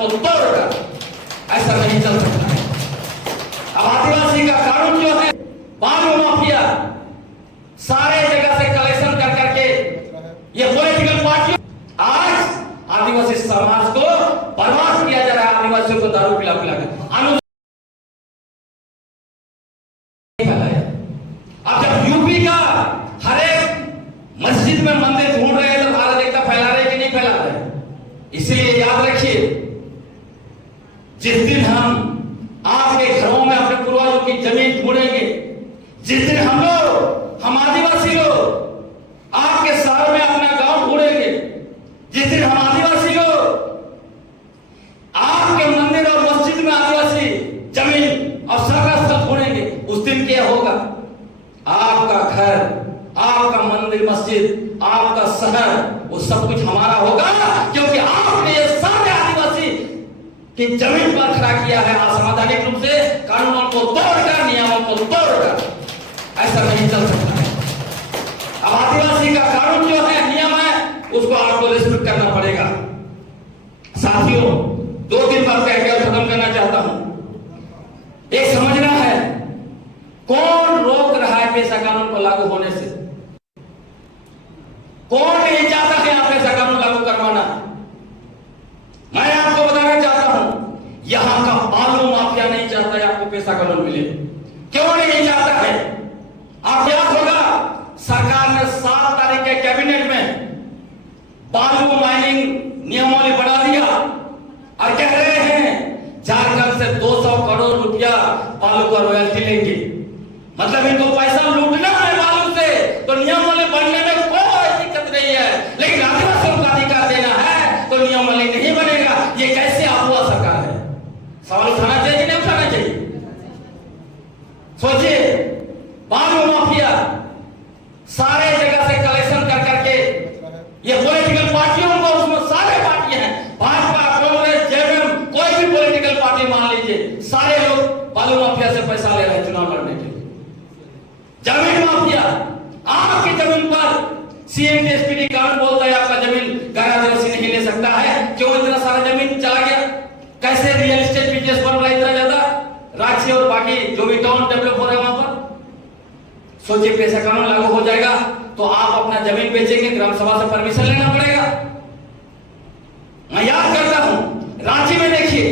को तोड़कर, ऐसा नहीं चल सकता है। अब आदिवासी का कानून जो है, बालू माफिया सारे जगह से कलेक्शन कर करके ये पॉलिटिकल पार्टी आज आदिवासी समाज को बर्बाद किया जा रहा है। आदिवासियों को दारू पिला पिला कर अब जब यूपी का हर एक मस्जिद में मंदिर ढूंढ रहे हैं तो भारत एकता फैला रहे कि नहीं फैला रहे। इसलिए याद रखिए, जिस दिन हम आपके घरों में अपने पूर्वजों की जमीन ढूंढेंगे, जिस दिन हम आदिवासी लोग आपके शहर में अपना गांव ढूंढेंगे, जिस दिन हम आदिवासी लोग आपके मंदिर और मस्जिद में आदिवासी जमीन और सरकार स्थल ढूंढेंगे, उस दिन क्या होगा? आपका घर, आपका मंदिर मस्जिद, आपका शहर, वो सब कुछ हमारा होगा, क्योंकि आपने ये सारे आदिवासी की जमीन पर खड़ा किया है। असंवैधानिक रूप से कानूनों को तोड़कर, नियमों को तोड़कर, ऐसा नहीं चल सकता है। अब आदिवासी का कानून जो है, नियम है, उसको आपको रिस्पेक्ट करना पड़ेगा। साथियों, 2 दिन बाद कह के खत्म करना चाहता हूं। एक समझना है, कौन रोक रहा है पेशा कानून को लागू होने से? कौन नहीं चाहता है आप पेशा कानून लागू करवाना? मैं आपको बताना चाहता हूं, यहां का बालू माफिया नहीं चाहता है आपको पेशा कानून मिले। क्यों नहीं चाहता है? आप याद होगा, सरकार ने 7 तारीख के कैबिनेट में बालू माइनिंग नियमावली बढ़ा दिया और कह रहे हैं झारखंड से 200 करोड़ रुपया बालू का रॉयल्टी लेंगे। मतलब इनको पैसा लूटना है बालू से, तो नियमावली बढ़ने में कोई दिक्कत नहीं है, लेकिन आदिवासियों का अधिकार देना है तो नियमावली नहीं बनेगा। ये कैसे अफवाह सरकार है? सवाल उठाना चाहिए कि नहीं उठाना चाहिए? सोचिए, बालू माफिया सारे जगह से कलेक्शन कर करके ये पॉलिटिकल पार्टियों को, उसमें सारे पार्टियां हैं, भाजपा, कांग्रेस, जेएमएम, कोई भी पॉलिटिकल पार्टी मान लीजिए, सारे लोग बालू माफिया से पैसा ले रहे हैं चुनाव लड़ने के लिए। जमीन माफिया, आपकी जमीन पर सीएमडीएसपीडी कानून बोलता है आपका जमीन गैर आदिवासी नहीं ले सकता है। क्यों इतना सारा जमीन चला गया? कैसे रियल एस्टेट बिजनेस बन रहा है इतना ज्यादा? रांची और बाकी जो भी टाउन डेवलप हो रहा है वहां पर, सोचिए पेशा कानून लागू हो जाएगा तो आप अपना जमीन बेचेंगे, ग्राम सभा से परमिशन लेना पड़ेगा। मैं याद करता हूं, रांची में देखिए,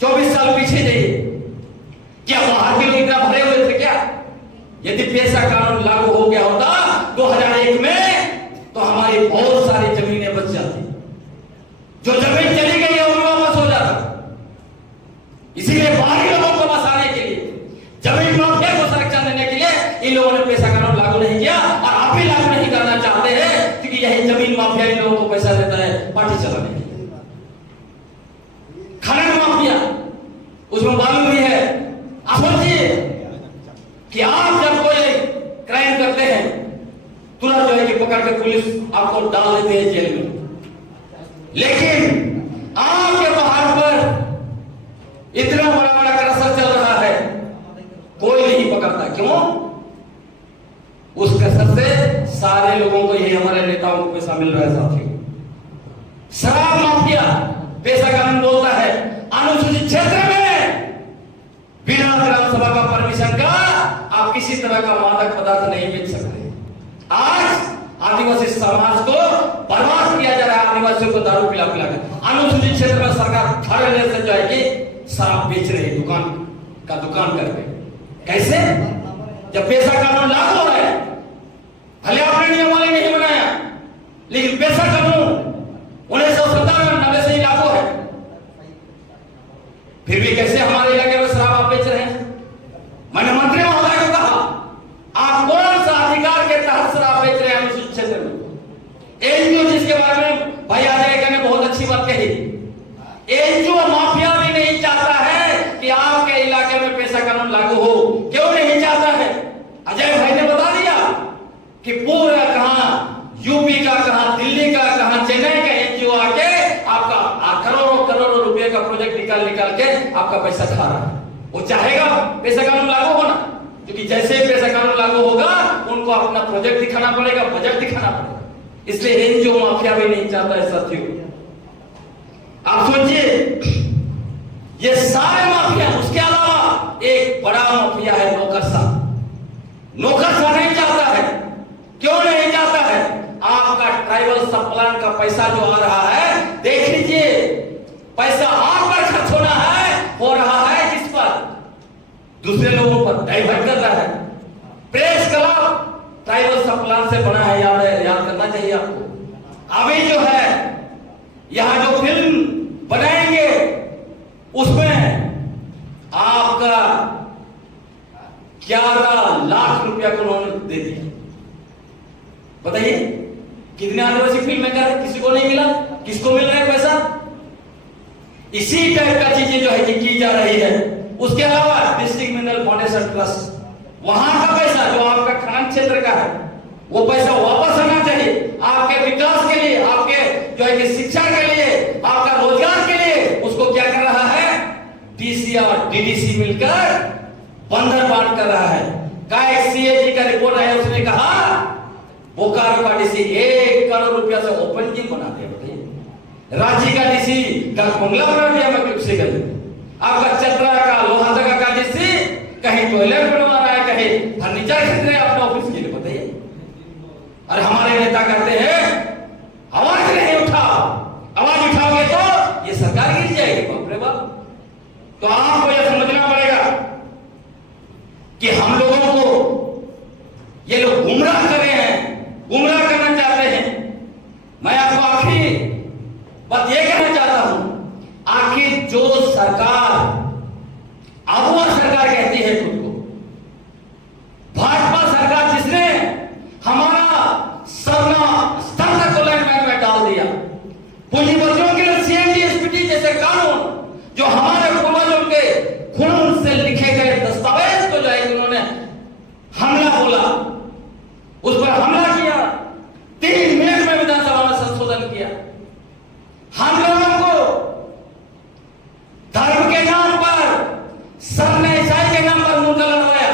24 साल पीछे जाइए, क्या बाहर के लोग इतना भरे हुए थे क्या? यदि पेशा कानून लागू हो गया होता 2001 में, तो हमारी बहुत सारी जमीनें बच जाती। जो जमीन चली गई है वो वापस हो जाता। इसीलिए बाहरी लोगों को बसाने के लिए, जमीन माफिया को संरक्षण देने के लिए इन लोगों ने पेशा कानून लागू नहीं किया, और आप भी लागू नहीं करना चाहते हैं, क्योंकि यही जमीन माफिया इन लोगों को पैसा देता है पार्टी चलाने के लिए। खनन माफिया, उसमें बालू भी है। आप सोचिए कि आप जब कोई क्राइम करते हैं, तुरंत जो है कि पकड़ के पुलिस आपको डाल देते हैं जेल में, लेकिन आपके पहाड़ पर इतना बड़ा बड़ा क्रशर चल रहा है, कोई नहीं पकड़ता। क्यों? उस क्रशर से सारे लोगों को, यही हमारे नेताओं को पैसा मिल रहा है। साथियों, शराब माफिया, पेशा कानून बोलता है अनुसूचित क्षेत्र में बिना ग्राम सभा का परमिशन का आप किसी तरह का मादक पदार्थ नहीं बेच सकते। आज आदिवासी समाज को बर्बाद किया जा रहा है, आदिवासियों को दारू पिला पिला कर। अनुसूचित क्षेत्र में सरकार धरने से जो है कि शराब बेच रही, दुकान करके। कैसे? जब पेशा कानून लागू हो रहा है, भले आपने नियमावली नहीं बनाया, लेकिन पेशा कानून 1997 से ही लागू है, फिर भी कैसे हमारे इलाके में शराब आप बेच रहे हैं? मैंने मंत्री महोदय को कहा, आप कौन सा अधिकार के तहत शराब बेच रहे हैं अनुसूचित क्षेत्र में? एनजीओ, जिसके बारे में भाई अजय ने बहुत अच्छी बात कही, एनजीओ माफिया भी नहीं चाहता है कि आपके इलाके में पेशा कानून लागू हो। क्यों नहीं चाहता है? अजय भाई ने बता दिया कि पूरा कहां यूपी का, कहां दिल्ली का, कहां चेन्नई का एनजीओ आके आपका करोड़ों करोड़ों रुपए का प्रोजेक्ट निकाल के आपका पैसा खा रहा है। वो चाहेगा पेशा कानून लागू होना, क्योंकि जैसे ही पेशा कानून लागू होगा उनको अपना प्रोजेक्ट दिखाना पड़ेगा, बजट दिखाना पड़ेगा। इसलिए एनजीओ माफिया भी नहीं चाहता है। साथियों, आप सोचिए, ये सारे माफिया, उसके अलावा एक बड़ा माफिया है नौकरशाह। नौकरशाह नहीं चाहता है, क्यों नहीं चाहता है? आपका ट्राइबल सब प्लान का पैसा जो आ रहा है, देख लीजिए, पैसा आप पर खर्च होना है, हो रहा है जिस पर दूसरे लोगों पर डाइवर्ट कर रहा है। प्रेस क्लब ट्राइबल सब प्लान से बना है, याद करना चाहिए आपको। अभी जो है यहां जो फिल्म बनाएंगे उसमें आपका 11 लाख रुपया को उन्होंने दे दिया। बताइए कितने आदिवासी फिल्म मेकर, किसी को नहीं मिला? किसको मिल रहा है पैसा? इसी टाइप का चीजें जो है कि की जा रही है। उसके अलावा डिस्ट्रिक्ट मिनरल फाउंडेशन ट्रस्ट, वहां का पैसा जो आपका खनन क्षेत्र का है, वो पैसा वापस आना चाहिए आपके विकास के लिए, आपके जो है कि शिक्षा के लिए, आपका रोजगार के लिए। उसको क्या कर रहा है? डीसी और डीडीसी मिलकर बंधन बांट कर रहा है। का एक सीएजी का रिपोर्ट आया, उसने कहा बोकारो का डीसी 1 करोड़ रुपया से ओपन जिम बना दिया। बताइए, रांची का डीसी का बंगला बना दिया मैं कर आपका चतरा का लोहारदगा का डीसी कहीं टॉयलेट बनवा रहा है, कहीं फर्नीचर खरीद रहे हैं अपने ऑफिस के लिए। बताइए, और हमारे नेता कहते हैं आवाज नहीं उठाओ, आवाज उठाओगे तो ये सरकार गिर जाएगी। बाप रे बाप। तो आपको यह समझना पड़ेगा कि हम लोगों को ये लोग गुमराह कर रहे हैं, गुमराह करना चाहते हैं। मैं आपको आखिरी बात यह कहना चाहता हूं, आखिर जो सरकार अगुआ सरकार कहती है खुद को, भाजपा सरकार जिसने हमारा सरना को लैंडमाइन में डाल दिया, पूंजीपतियों के लिए सीएनजी एसपीटी जैसे कानून जो हमारे पूर्वजों के खून से लिखे गए दस्तावेज को जो है उन्होंने हमला बोला, उस पर हमला किया, 3 मिनट में विधानसभा में संशोधन किया। हम लोगों को धर्म के नाम पर, सरना ईसाई के नाम पर मुद्दा लड़वाया,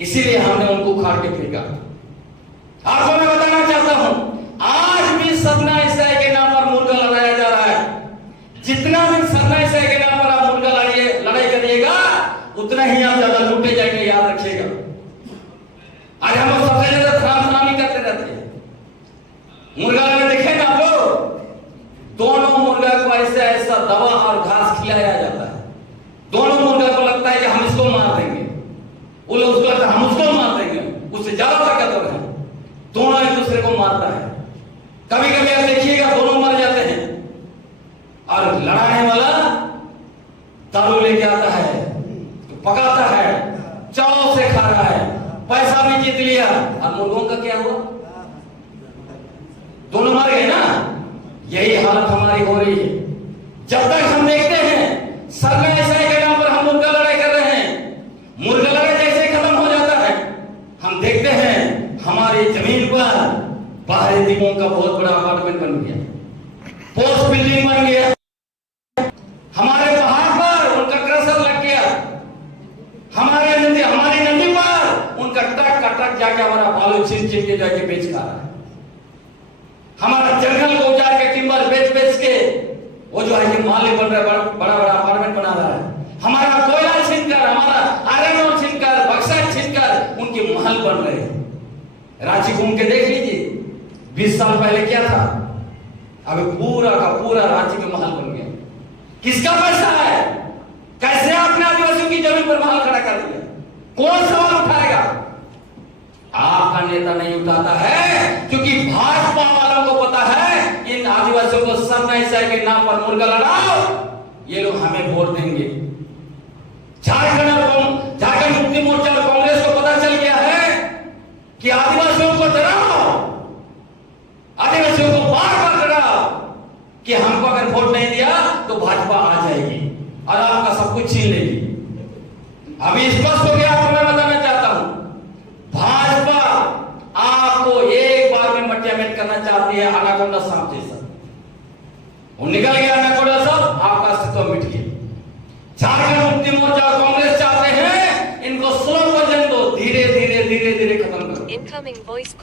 इसीलिए हमने उनको उखाड़ के फेंका। आपको मैं बताना चाहता हूं, आज भी सरना ईसाई के नाम पर मुर्गा लड़ाया जा रहा है। जितना भी सरना ईसाई के नाम पर आप मुर्गा लड़ाई करिएगा, उतना ही आप ज्यादा लूटे जाएंगे, याद रखिएगा। आज हम लोग सबसे ज्यादा थरामी करते रहते हैं। मुर्गा लड़ाई देखे ना आप लोग, दोनों मुर्गा को ऐसा दवा और घास खिलाया जाता है। दोनों मुर्गा को लगता है कि हम इसको मार देंगे, उसको लगता है हम उसको मार देंगे, उससे ज्यादा ताकतवर है। दोनों एक दूसरे को मारता है। कभी कभी आप देखिएगा दोनों मर जाते हैं और लड़ाने वाला दारू लेके आता है, तो पकाता है, चाव से खा रहा है, पैसा भी जीत लिया। और मुर्गों का क्या हुआ? दोनों मर गए ना। यही हालत हमारी हो रही है। जब तक हम देखते हैं सरना ईसाई के नाम पर हम मुर्गा लड़ाई कर रहे हैं, मुर्गा लड़ाई जैसे खत्म हो जाता है, हम देखते हैं हमारी जमीन पर बाहरी दीपों का बहुत बड़ा अपार्टमेंट बन गया, पोस्ट बिल्डिंग बन गया, हमारे पहाड़ पर उनका क्रशर लग गया, हमारी नदी पर उनका ट्रक जाके हमारा बालू छीन के जाके बेच खा रहा है। हमारा जंगल को उजाड़ के टिम्बर बेच के वो जो है कि मालिक बन रहा है, बड़ा बड़ा अपार्टमेंट बना रहा है। हमारा कोयला छीनकर, हमारा आयरन ओर छीनकर, बक्साइट छीनकर उनके महल बन रहे हैं। रांची घूम के देख लीजिए, 20 साल पहले क्या था, अभी पूरा का पूरा रांची में महल बन गया। किसका पैसा है? कैसे आपने आदिवासियों की जमीन पर महल खड़ा कर दिया? कौन सवाल उठाएगा? आपका नेता नहीं उठाता है, क्योंकि भाजपा वालों को पता है इन आदिवासियों को सरना ईसाई के नाम पर मुर्गा लड़ाओ, ये लोग हमें वोट देंगे। झारखंड मुक्ति मोर्चा और कांग्रेस को पता चल गया है कि आदिवासियों को डराओ, आदिवासियों को बार बार डराओ कि हमको अगर वोट नहीं दिया तो भाजपा आ जाएगी और आपका सब कुछ छीन लेगी। अभी स्पष्ट हो गया। आपको मैं बताना चाहता हूं, भाजपा आपको एक बार में मटियामेट करना चाहती है, अनाकोंडा सांप जैसा। वो निकल गया अनाकोंडा सांप, आपका अस्तित्व मिट गया। झारखंड मुक्ति मोर्चा और कांग्रेस चाहते हैं इनको स्लो वर्जन दो, धीरे धीरे धीरे धीरे खत्म करो।